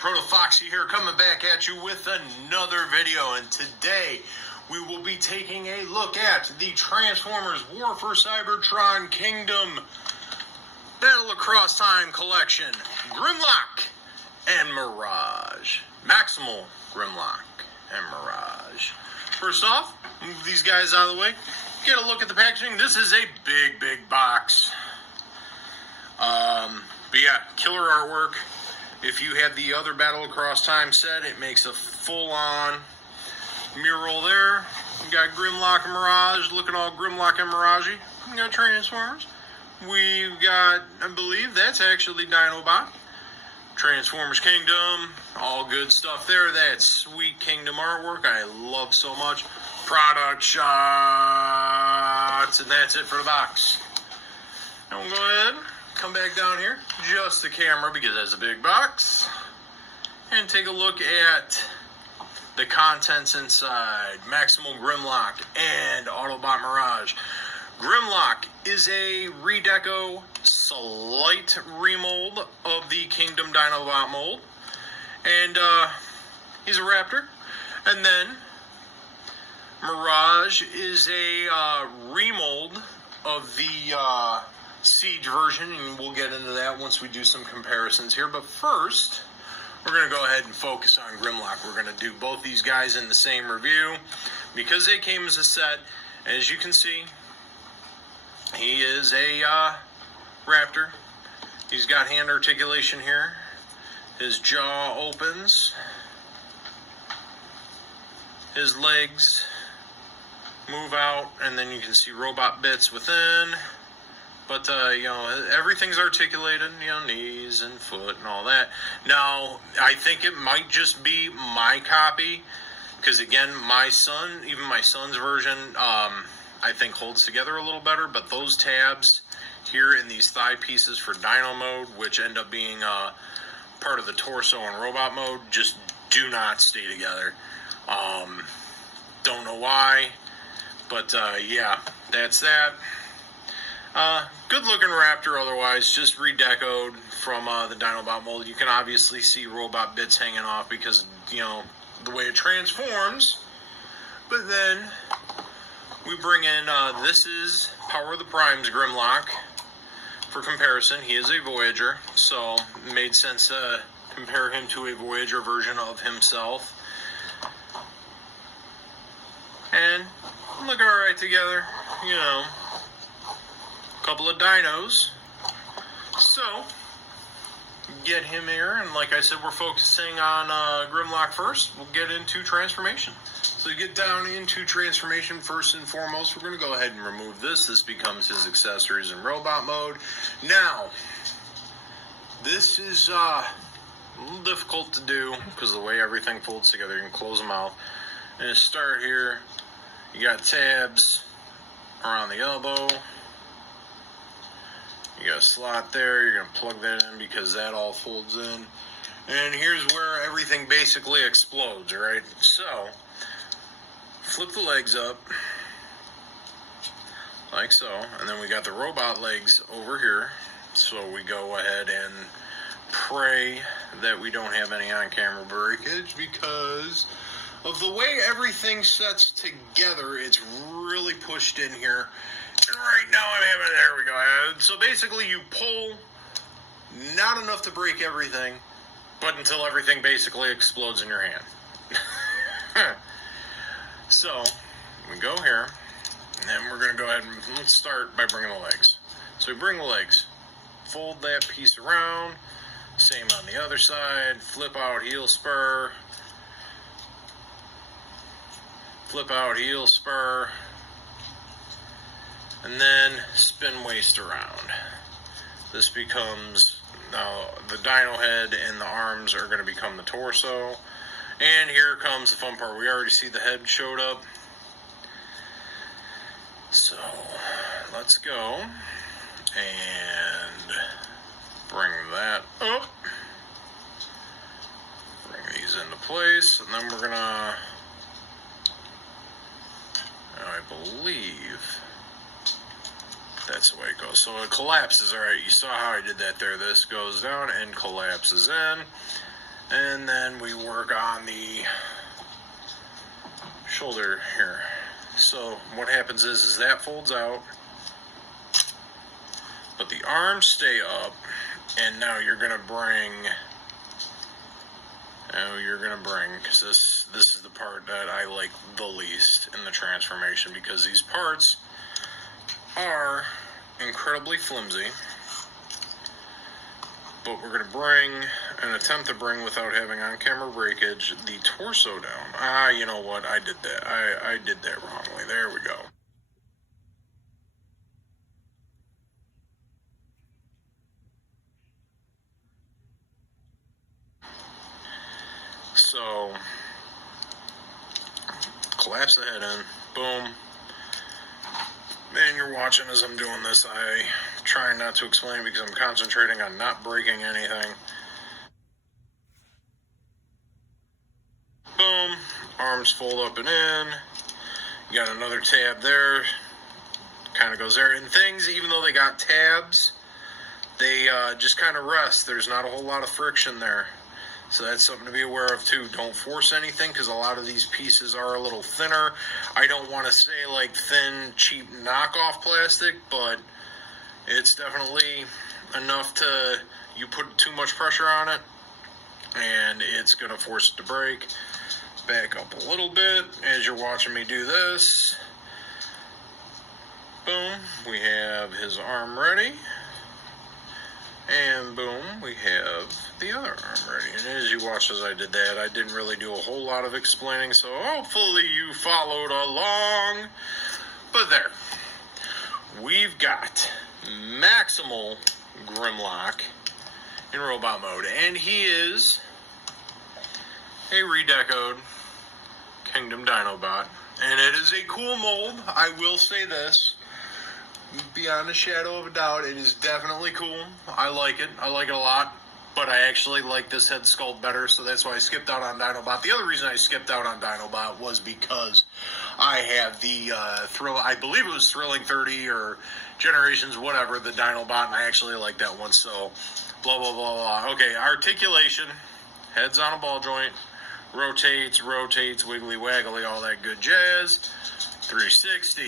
ProtoFoxy here, coming back at you with another video, and today we will be taking a look at the Transformers War for Cybertron Kingdom Battle Across Time Collection, Grimlock and Mirage. Maximal Grimlock and Mirage. First off, move these guys out of the way, get a look at the packaging. This is a big box. But yeah, killer artwork. If you had the other Battle Across Time set, it makes a full-on mural there. You got Grimlock and Mirage, looking all Grimlock and Mirage-y. We got Transformers. We've got, I believe that's actually Dinobot. Transformers Kingdom, all good stuff there. That sweet Kingdom artwork I love so much. Product shots, and that's it for the box. Now we'll go ahead, come back down here, just the camera because that's a big box, and take a look at the contents inside. Maximal Grimlock and Autobot Mirage. Grimlock is a redeco, slight remold of the Kingdom Dinobot mold, and he's a Raptor. And then Mirage is a remold of the Siege version, and we'll get into that once we do some comparisons here. But first, we're going to go ahead and focus on Grimlock. We're going to do both these guys in the same review because they came as a set. As you can see, he is a Raptor. He's got hand articulation here. His jaw opens. His legs move out, and then you can see robot bits within. But, everything's articulated, knees and foot and all that. Now, I think it might just be my copy, because, again, my son's version, I think holds together a little better, but those tabs here in these thigh pieces for Dino mode, which end up being part of the torso and robot mode, just do not stay together. Don't know why, but yeah, that's that. Good looking Raptor otherwise, just redecoed from the Dinobot mold. You can obviously see robot bits hanging off because, the way it transforms. But then we bring in, this is Power of the Prime's Grimlock. For comparison, he is a Voyager, so it made sense to compare him to a Voyager version of himself. And look alright together, couple of dinos. So, get him here, and like I said, we're focusing on Grimlock first. We'll get into transformation. So to get down into transformation, first and foremost, we're going to go ahead and remove this. This becomes his accessories in robot mode. Now, this is a little difficult to do because of the way everything folds together. You can close them out. And to start here, you got tabs around the elbow. You got a slot there, you're going to plug that in because that all folds in. And here's where everything basically explodes, right? So, flip the legs up, like so. And then we got the robot legs over here. So we go ahead and pray that we don't have any on-camera breakage because of the way everything sets together. It's really pushed in here. And right now I'm having, there we go. So basically you pull not enough to break everything, but until everything basically explodes in your hand. So we go here, and then we're going to go ahead and let's start by bringing the legs. So we bring the legs, fold that piece around, same on the other side, flip out heel spur, flip out heel spur, and then spin waist around. This becomes, now the dino head and the arms are going to become the torso. And here comes the fun part. We already see the head showed up. So, let's go and bring that up. Bring these into place, and then we're going to, I believe, that's the way it goes. So it collapses, alright, you saw how I did that there. This goes down and collapses in. And then we work on the shoulder here. So what happens is that folds out, but the arms stay up, and now you're gonna bring, because this is the part that I like the least in the transformation, because these parts are incredibly flimsy, but we're gonna attempt to bring, without having on-camera breakage, the torso down. You know what? I did that. I did that wrongly. There we go. So, collapse the head in. Boom. And you're watching as I'm doing this. I trying not to explain because I'm concentrating on not breaking anything. Boom. Arms fold up and in. You got another tab there. Kind of goes there. And things, even though they got tabs, they just kind of rest. There's not a whole lot of friction there. So that's something to be aware of too. Don't force anything, because a lot of these pieces are a little thinner. I don't want to say like thin, cheap knockoff plastic, but it's definitely enough to, you put too much pressure on it and it's going to force it to break. Back up a little bit as you're watching me do this. Boom, we have his arm ready. And boom, we have the other arm ready. And as you watched as I did that, I didn't really do a whole lot of explaining, so hopefully you followed along. But there, we've got Maximal Grimlock in robot mode, and he is a redecoed Kingdom Dinobot. And it is a cool mold, I will say this. Beyond a shadow of a doubt, it is definitely cool. I like it a lot, but I actually like this head sculpt better, so that's why I skipped out on Dinobot. The other reason I skipped out on Dinobot was because I have the I believe it was Thrilling 30 or Generations, whatever, the Dinobot, and I actually like that one, so blah, blah, blah, blah. Okay, articulation, head's on a ball joint, rotates, wiggly waggly, all that good jazz. 360.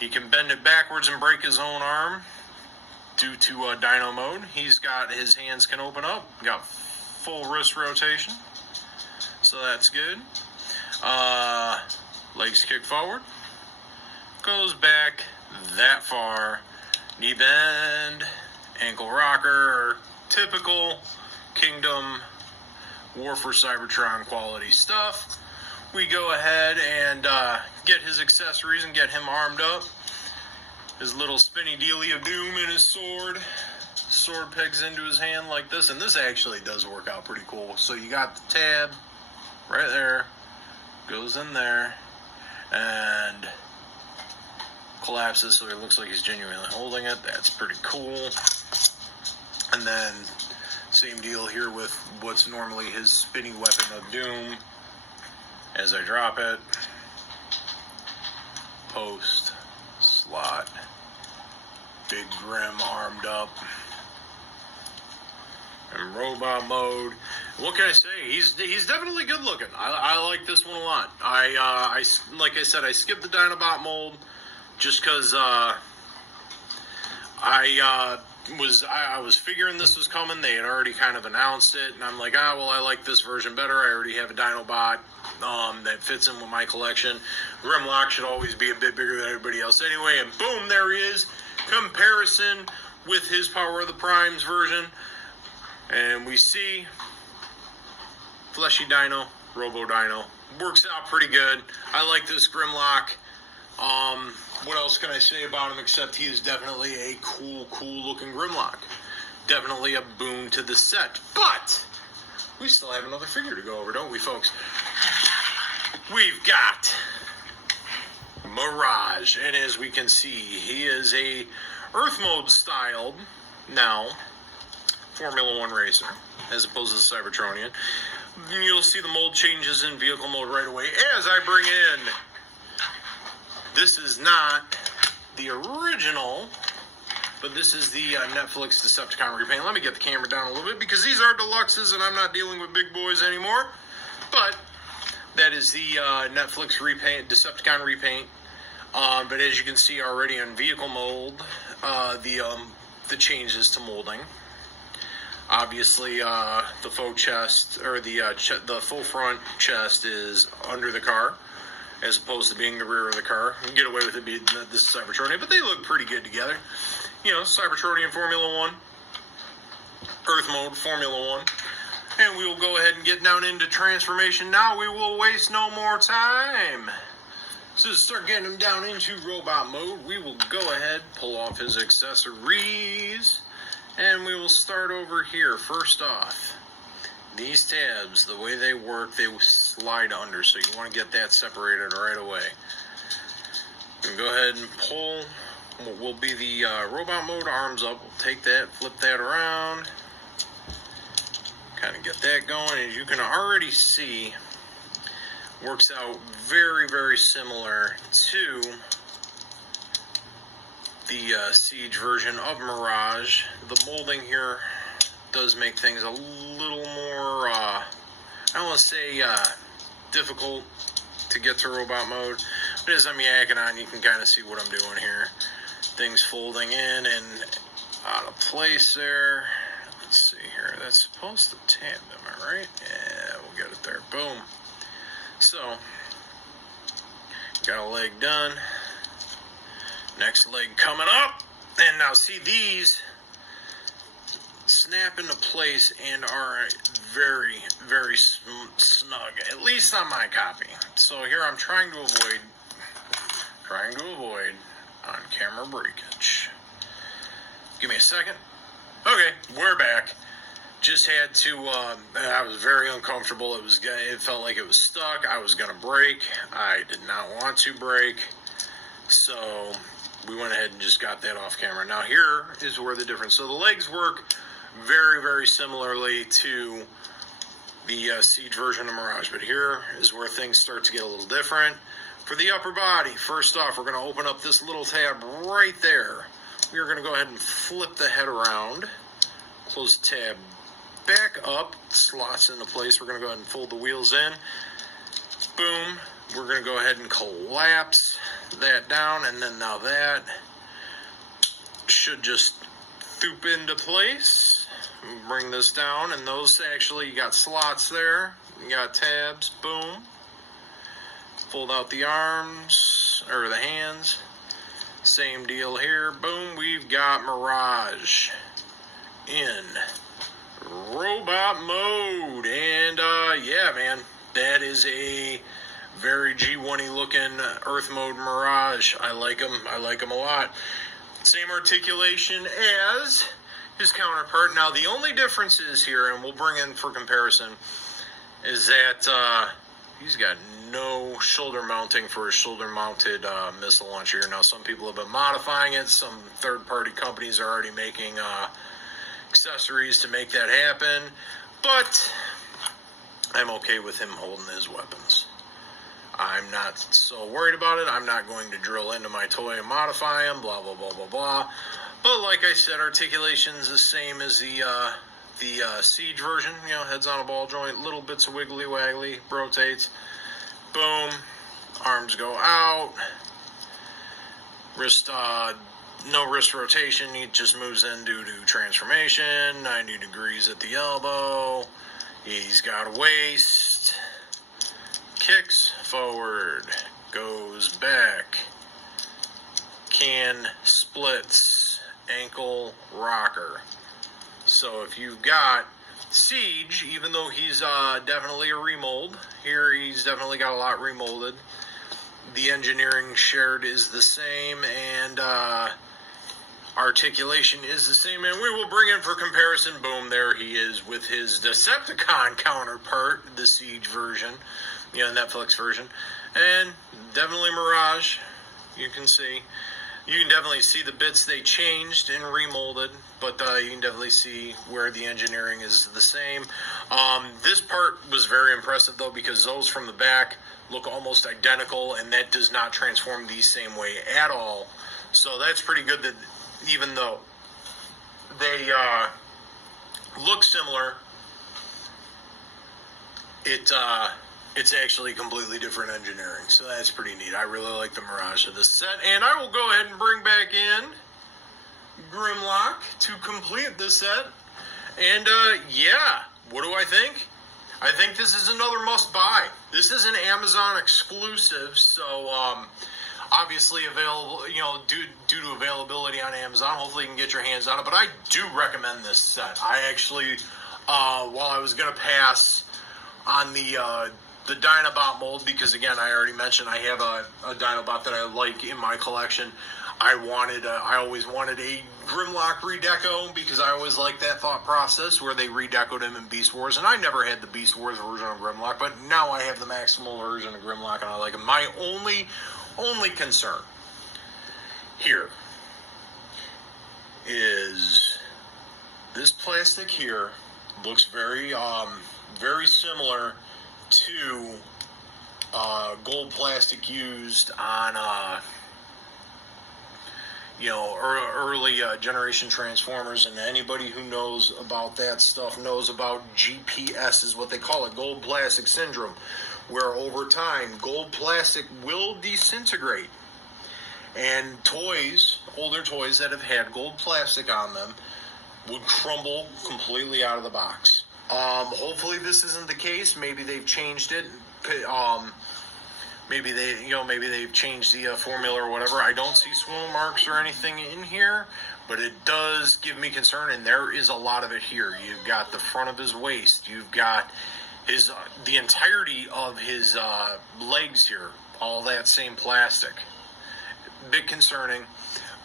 He can bend it backwards and break his own arm due to dyno mode. He's got, his hands can open up, got full wrist rotation, so that's good. Legs kick forward, goes back that far, knee bend, ankle rocker, typical Kingdom War for Cybertron quality stuff. We go ahead and get his accessories and get him armed up. His little spinny dealy of doom and his sword. Sword pegs into his hand like this, and this actually does work out pretty cool. So you got the tab right there, goes in there, and collapses so he looks like he's genuinely holding it. That's pretty cool. And then same deal here with what's normally his spinny weapon of doom. As I drop it, post, slot, big Grim armed up, and robot mode. What can I say? He's definitely good looking. I like this one a lot. Like I said, I skipped the Dinobot mold just because I was figuring this was coming. They had already kind of announced it, and I'm like, well, I like this version better. I already have a Dinobot that fits in with my collection. Grimlock should always be a bit bigger than everybody else anyway, and boom, there he is. Comparison with his Power of the Primes version, and we see fleshy Dino, Robo Dino. Works out pretty good. I like this Grimlock. What else can I say about him except he is definitely a cool looking Grimlock. Definitely a boon to the set. But we still have another figure to go over, don't we, folks? We've got Mirage, and as we can see, he is a Earth mode styled now Formula One racer, as opposed to the Cybertronian. You'll see the mold changes in vehicle mode right away as I bring in. This is not the original But this is the Netflix Decepticon repaint. Let me get the camera down a little bit because these are deluxes and I'm not dealing with big boys anymore. But that is the Netflix repaint, Decepticon repaint. But as you can see already on vehicle mold, the changes to molding. Obviously, the faux chest, or the full front chest is under the car, as opposed to being the rear of the car. You can get away with it being this is Cybertronian, but they look pretty good together. You know, Cybertronian Formula 1, Earth Mode Formula 1. And we will go ahead and get down into transformation now. We will waste no more time. So to start getting him down into robot mode, we will go ahead, pull off his accessories, and we will start over here. First off, these tabs, the way they work, they slide under, so you want to get that separated right away. And go ahead and pull what will be the robot mode arms up. We'll take that, flip that around, kind of get that going. As you can already see, works out very, very similar to the Siege version of Mirage. The molding here does make things a little more, I don't want to say difficult to get to robot mode, but as I'm yakking on, you can kind of see what I'm doing here. Things folding in and out of place there. Let's see here. That's supposed to tab, am I right? Yeah, we'll get it there. Boom. So, got a leg done. Next leg coming up. And now see, these snap into place and are very, very snug, at least on my copy. So here I'm trying to avoid on-camera breakage. Give me a second. Okay, we're back. Just had to, I was very uncomfortable. It felt like it was stuck. I was going to break. I did not want to break. So we went ahead and just got that off camera. Now here is where the difference. So the legs work very, very similarly to the Siege version of Mirage. But here is where things start to get a little different. For the upper body, first off, we're going to open up this little tab right there. We are going to go ahead and flip the head around. Close the tab back up, slots into place. We're going to go ahead and fold the wheels in. Boom. We're going to go ahead and collapse that down, and then now that should just thoop into place. Bring this down, and those actually, you got slots there. You got tabs. Boom. Fold out the arms, or the hands. Same deal here. Boom. We've got Mirage in robot mode. And yeah, man, that is a very G1-y looking Earth mode Mirage. I like him a lot. Same articulation as his counterpart. Now the only difference is here, and we'll bring in for comparison, is that he's got no shoulder mounting for his shoulder mounted missile launcher. Now some people have been modifying it. Some third-party companies are already making accessories to make that happen, but I'm okay with him holding his weapons. I'm not so worried about it. I'm not going to drill into my toy and modify him, blah, blah, blah, blah, blah. But like I said, articulation's the same as the Siege version. You know, heads on a ball joint, little bits of wiggly waggly, rotates. Boom. Arms go out. Wrist, no wrist rotation. He just moves in due to transformation. 90 degrees at the elbow. He's got a waist. Kicks forward. Goes back. Can splits. Ankle rocker. So if you've got Siege, even though he's definitely a remold, here he's definitely got a lot remolded. The engineering shared is the same, and articulation is the same, and we will bring in for comparison. Boom, there he is with his Decepticon counterpart, the Siege version, Netflix version, and definitely Mirage. You can definitely see the bits they changed and remolded, but you can definitely see where the engineering is the same. This part was very impressive, though, because those from the back look almost identical, and that does not transform the same way at all. So that's pretty good that even though they look similar. It's actually completely different engineering, so that's pretty neat. I really like the Mirage of this set, and I will go ahead and bring back in Grimlock to complete this set. And yeah, what do I think? I think this is another must-buy. This is an Amazon exclusive, so obviously available, due to availability on Amazon. Hopefully you can get your hands on it, but I do recommend this set. I actually, while I was going to pass on the Dinobot mold, because again, I already mentioned I have a Dinobot that I like in my collection. I always wanted a Grimlock redeco, because I always liked that thought process where they redecoed him in Beast Wars, and I never had the Beast Wars version of Grimlock, but now I have the Maximal version of Grimlock, and I like him. My only concern here is this plastic here looks very similar to gold plastic used on early generation Transformers, and anybody who knows about that stuff knows about GPS, is what they call it, gold plastic syndrome, where over time gold plastic will disintegrate, and older toys that have had gold plastic on them would crumble completely out of the box. Hopefully this isn't the case. Maybe they've changed it. Maybe they've changed the formula or whatever. I don't see swirl marks or anything in here, but it does give me concern, and there is a lot of it here. You've got the front of his waist. You've got the entirety of his legs here. All that same plastic. Bit concerning,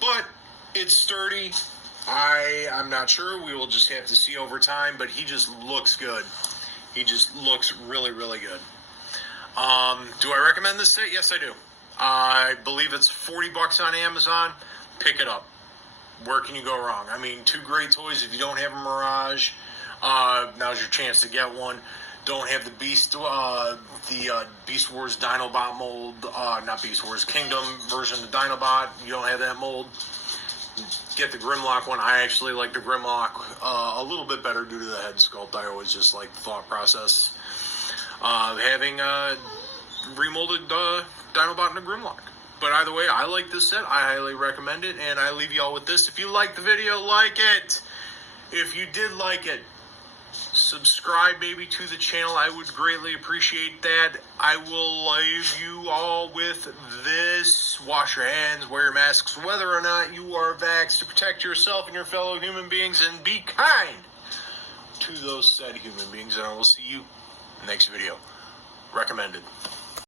but it's sturdy. I'm not sure. We will just have to see over time, but he just looks good. He just looks really, really good. Do I recommend this set? Yes, I do. I believe it's $40 on Amazon. Pick it up. Where can you go wrong? I mean, two great toys. If you don't have a Mirage, now's your chance to get one. Don't have the Beast Wars Dinobot mold, not Beast Wars, Kingdom version of Dinobot. You don't have that mold. Get the Grimlock one. I actually like the Grimlock a little bit better due to the head sculpt. I always just like the thought process of having remolded Dinobot and a Grimlock. But either way, I like this set. I highly recommend it, and I leave you all with this. If you liked the video, like it. If you did like it, subscribe maybe to the channel. I would greatly appreciate that. I will leave you all with this. Wash your hands, wear your masks, whether or not you are vaxxed, to protect yourself and your fellow human beings, and be kind to those said human beings. And I will see you next video. Recommended.